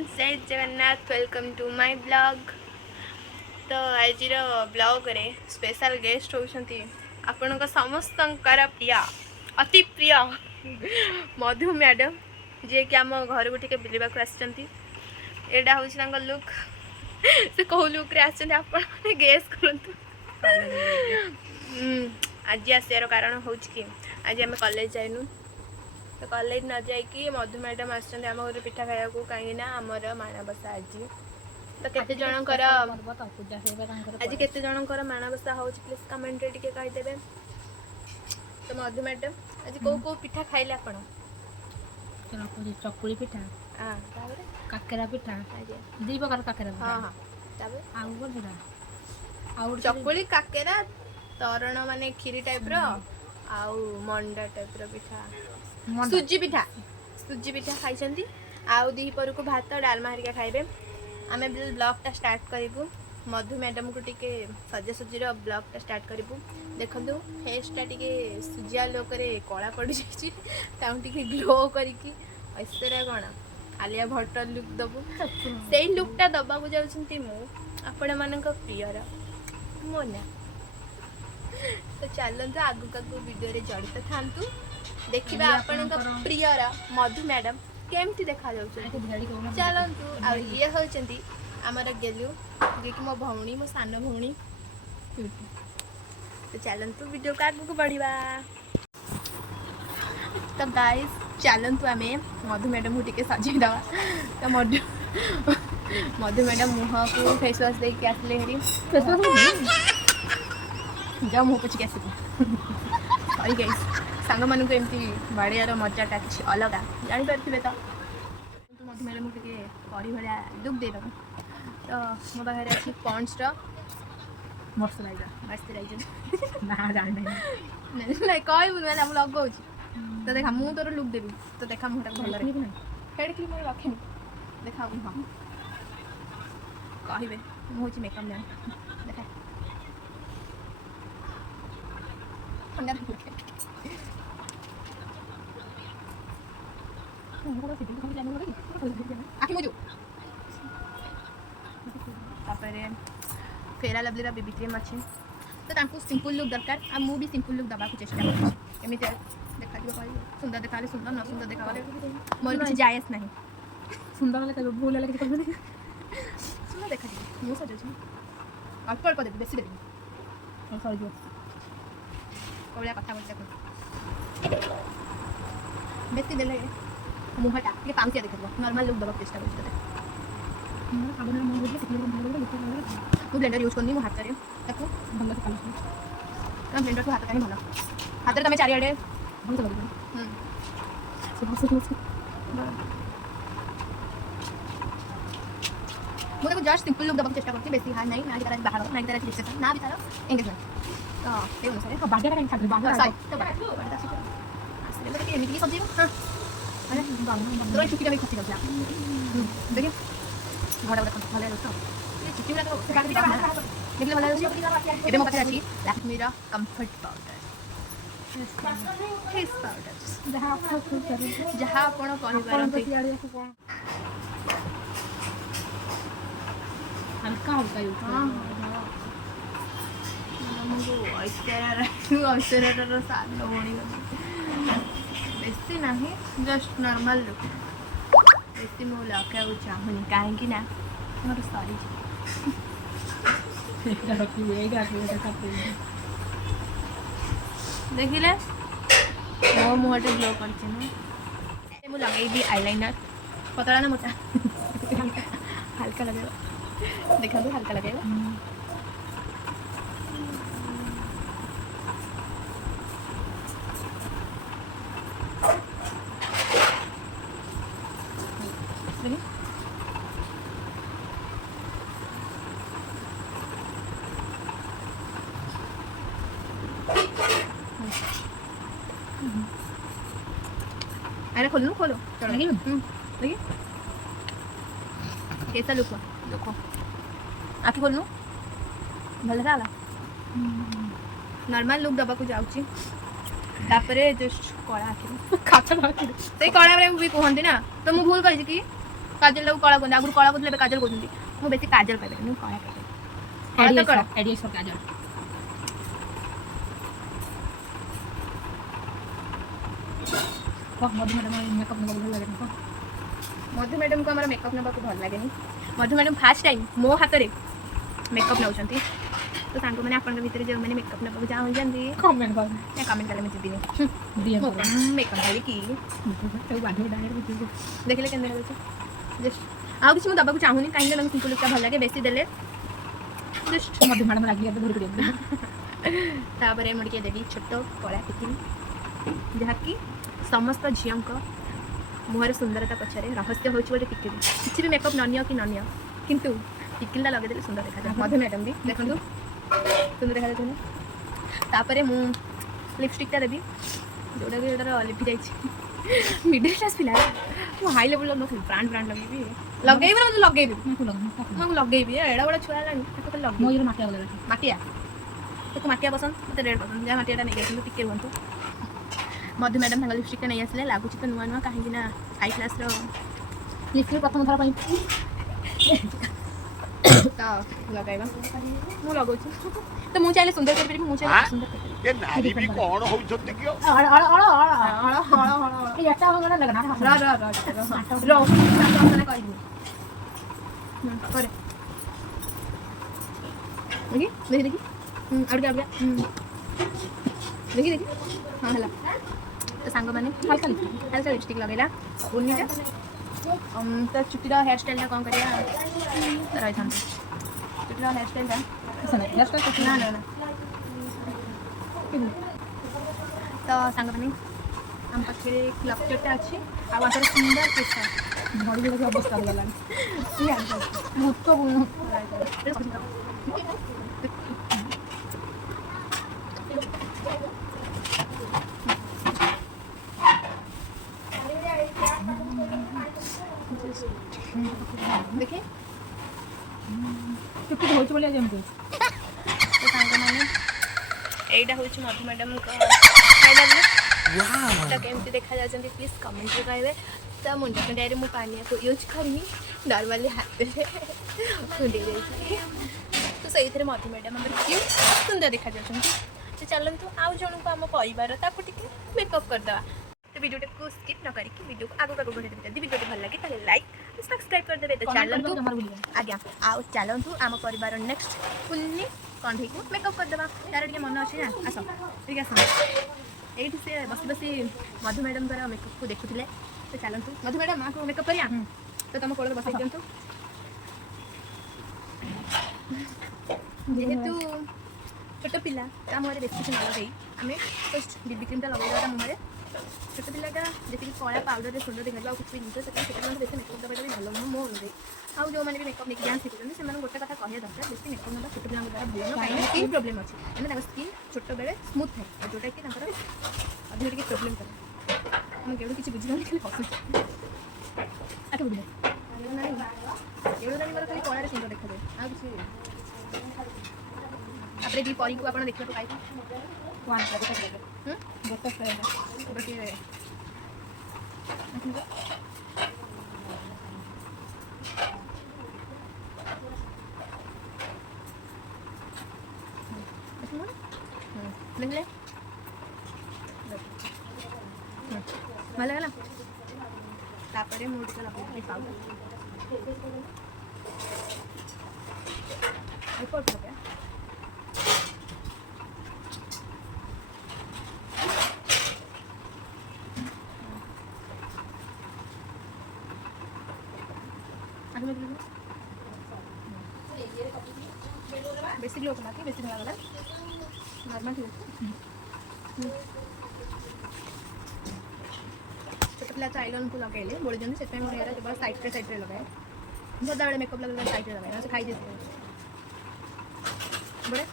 Everyone, जय Jagannath. Welcome to my blog. तो आज ब्लॉग रे स्पेशल गेस्ट होती आपण समस्तंकर प्रिय अति प्रिय मधु मैडम जे कि आम घर को टिके बुलवाक आटा हूँ लुक से कौ लुक रे आप गेस करतु। आज आसार कारण हूँ कि आज आम कॉलेज जाइनु तो कॉलेज न जाइकी मधु मैडम आम घर पिठा खाया कहीं आमर माणबसा आज तो केते जनकर आज केते जनकर माणबसा हो प्लीज कमेंट रे टिके कहीदेवे। तो मधु मैडम आज कौ कौ पिठा खाइले आपण? चकुली पिठा काकेरा पिठा दी प्रकार काकेरा पिठा चकुली काकेरा तरण माने खीरी टाइप रो आउ मंडा टाइप रो पिठा सुजी पिठा खाई आउ दी पर को भात डालमा हरिका खाइबे। आमे ब्लॉग स्टार्ट करूँ मधु मैडम को टिके सजासजीर ब्लॉग स्टार्ट करूँ। देखो फेसटा टिके सुजिया लोक कला पड़ जाए ग्लो करके ऐश्वर्या कौन आलिया भट्ट लुक दबु से लुकटा दबाक जाऊँगी आपण मान प्रियर मोना। तो चलते आगु आगु वीडियो रे जड़ित था देखा आपण प्रियर मधु मैडम केमती देखा चलतु। आ ये होती आमर गेलु जे कि मो भौणी मो सान भौणी। तो चलतु वीडियो को आगू बढ़िया। तो गाइस चलतु आम मधु मैडम को टिके सजाई दवा। तो मधु मैडम मुह को फेस वाश देके आसले हेरी जा मुँह पोछिक आस सॉरी गाइस सांग मान को एमती बाड़ियार मजाटा किसी अलग जापारे तो मधु मैडम को टे परी भाया लुक देदेव। तो मो पाखे अच्छी पॉन्ड्स मॉइस्चराइजर ना जाने ना कहबू ना लगे तो देखा मु तोर लुक देवी तो देखा मुझे भल हेड क्लिप मैं रखे देखा मुह कहे मुझे मेकअप मैन देखा आखि मुझु फेरा लवली बेबी क्रीम अच्छे तो सिंपल लुक दरकार आ मु भी सिंपल लुक दबा चेष्टा करमी देखा सुंदर देखा सुंदर न सुंदर देखा मोर किसी जायस ना सुंदर भूल सुंदर देखा मुझे सजाऊँ अल्प अल्प देवी बेसी देवी सर कौलिया कथा बेसी देले मुहटा ये पांसिया देखो नॉर्मल लुक दबा चेष्टा कर ब्लेंडर यूज करनी मो हाथ रे ताको भल से ब्लेंडर को हाथ का भल हाथ रे तमे चारिआडे भल से मुझे जस्ट सिंपल लुक दबा चेष्टा करती बेसी हार नहीं ना कि बाहर ना कि रिसेप्शन ना भी तार एंगेजमेंट तो ये अनुसार बाडे का खातिर बाडे आसले मतलब एमिति सब्जी हां अरे तो छुट्टी में खुशी करछा देखिए घोड़ा बड़ा भले तो ये छुट्टी में तो काट दिया देखले भले एबे मो पाखे अछि लैक्मीरा कंफर्ट पाउडर फेस पाउडर जहाँ आपण कहि पारंती हल्का हल्का यूज ऐश्वर्या सान भौणी बेसी ना जस्ट नॉर्मल लुक बेसी मु लगा चाहूनी कहीं ना मोर सरी देखिले मो मुहटे ग्लो कर लगे आईलाइनर पतला ना मोटा हल्का लगेगा देखा तो हल्का लगेगा अरे खोलो खोलो देखिए कैसा लुक हुआ देखो आखि खोलू भल रहा नॉर्मल लुक दबा को जाऊँगी जस्ट कला आखि से कला भी कहती ना तो मुझे भूल कही कि काजल को कला कहते आगुरी कला कहते काजल कहते मुझे बेसी काजल कहते मुझे कला कहते कला तो कला एडिएस और काजल मधु मैडम मेकअप नबा भल लगे ना मधु मैडम को हमारा मेकअप नवा भल लगे मधु मैडम फास्ट टाइम मो हाथ में मेकअप नौ तो सांग मैंने आपन भीतर जो मैंने मेकअप नवा चाहूँगी कमेंट कर कमेंट कले मुझे दिने मेकअप भाई कि देखले के जस्ट आउ किसी मुझे दबाक चाहूनी कहीं ना सिंपल लुक भल लगे बेसी देले जस्ट मधु मैडम लगी घर कर तापर मुझे देवी छोट कला टिकिन जहाँकि समस्त झील मुहर सुंदरता पछरे रहस्य हो गोटे टिकिल किसी भी मेकअप ननियो कि ननियो किंतु टिकिलटा लगे सुंदर देखा मधु मैडम भी देखो सुंदर देखा तापर मु लिपस्टिकटा देवी जोटा कि जोटार लिपि जाइए मिडिल क्लास पिला मुझे high level no brand brand लगेबी लगेबी ना लगेबी लगेबी एड़ा बड़ा छुआ लानी मो ये माटिया वाला माटिया तो माटिया पसंद मत रेड पसंद जहाँ माटिया नहीं गई टिके रुहतु मधु मैडम तांग लिपस्टिक नहीं आसले लगुच तो नुआ नुआ कहीं हाई क्लास लिपस्टिक प्रथम थर तो लगाइबा मु लगाउछु तो मु चाहे सुंदर कर मुझे चाहे सुंदर कर ये नारी भी कौन हो जति क्यों अड़ अड़ अड़ अड़ ये अच्छा होगा लगना रा रा रा रा मैंने कहि दी करे देखी देखी आड़ गया देखी देखी हां हला तो सांग माने हल्का लिपस्टिक लगेला उन्नीटा तो चुटीर हेयर स्टाइल कौन करिया रही था चुटीर हेयर स्टाइल ना ना ना तो सांग माने आम पाखे क्लचरटा अच्छे आर सुंदर केसा घड़ी घड़ी अवस्था हो गला देखे चुट्टी होच बोलिया जेमते तो सांग माने एटा होच मधु मैडम को फाइनल लुक तो केमती देखा जाचंती प्लीज कमेंट रे कहबे तो मुंडा कंडारे मु पानी को यूज करमी नॉर्मली हाथ रे खुंडी दे तो सही थे मधु मैडम हमर क्यों सुंदर देखा जाचंती तो चलंतु आउ जणु को हम परिवार ताको टिके मेकअप कर दवा तो वीडियो को स्किप न करिक वीडियो को आगो आगो बढ़े देबे वीडियो भल लगे ताले लाइक सब्सक्राइब कर देबे तो चलंतु आज्ञा आउ चलंतु आम परिवार नेक्स्ट फुल्ली कंधे को मेकअप कर देबा यार टिके मन अछि ना आसो ठीक है एठी से बसी बसी मधु मैडम द्वारा मेकअप को देखुथिले तो चलंतु मधु मैडम मां को मेकअप करिया तो तुम कोड़ बसाई दियंतु जेहेतु छोट पिला ता मुहरे बेसी से न लगई आमे फर्स्ट बीबी क्रीम ता लगेला मुहरे छोट पिलाटा जी कला पाउडर सुंदर देखा कुछ भी जिन से बेस मेकअप देवाटा भी भल मो अनुଯାयी आउ जो मैंने भी मेकअप नहीं डांस शिखुं से गोटे कथा कहना दरकार बेस मेकअप ना छोट पिला द्वारा भूल कहीं स्किन प्रोब्लेम अच्छे मैंने स्किन छोट बेले स्मूथ थाए जोटा कि अधिक टे प्रोब्लेम करे मुझे केवल किसी बुझे खाली हसुच आगे बुझे एवं खाली कलार सुंदर देखा जाए आ किसी दी परी को आप देखा तो पाइबे गोटे देखले भल गला तापर मुझे लगे पाउडर बेसिक लोग ना बेसिक लगा नॉर्मल छोट पिला आइलन को लगे बोली से मोर केवल साइड लगाए सदा मेकअप लगे साइड लगाए खाई दे बड़े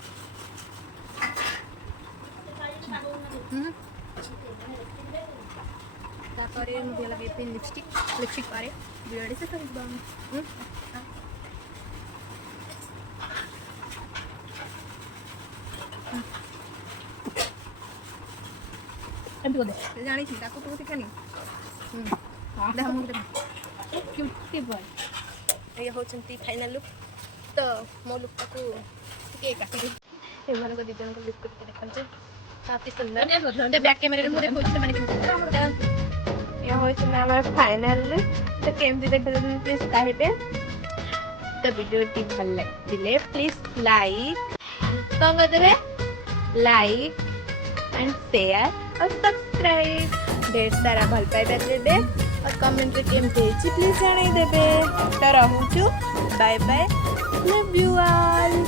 तापर मुझे लगे पिन लिपस्टिक पारे बियड़ी से सब जानी थी ताको तो सिखानी देखा मुझे क्यूटी बॉय ये होचंती फाइनल लुक तो मो लुक टाकू के काटी एमानको दी जन को लुक करके देखंते काफी सुंदर तो बैक कैमरा रे मुरे खोजते माने ये होइछ ना हमर फाइनल लुक तो केमती देखते प्लीज कहबे तो वीडियो टी भल दिले प्लीज लाइक कौन देबे लाइक एंड शेयर और सब्सक्राइब ढेर सारा भल पाइबा देबे और कमेंट रे केमती छी प्लीज जानाई देबे तो रहूछु bye bye love you all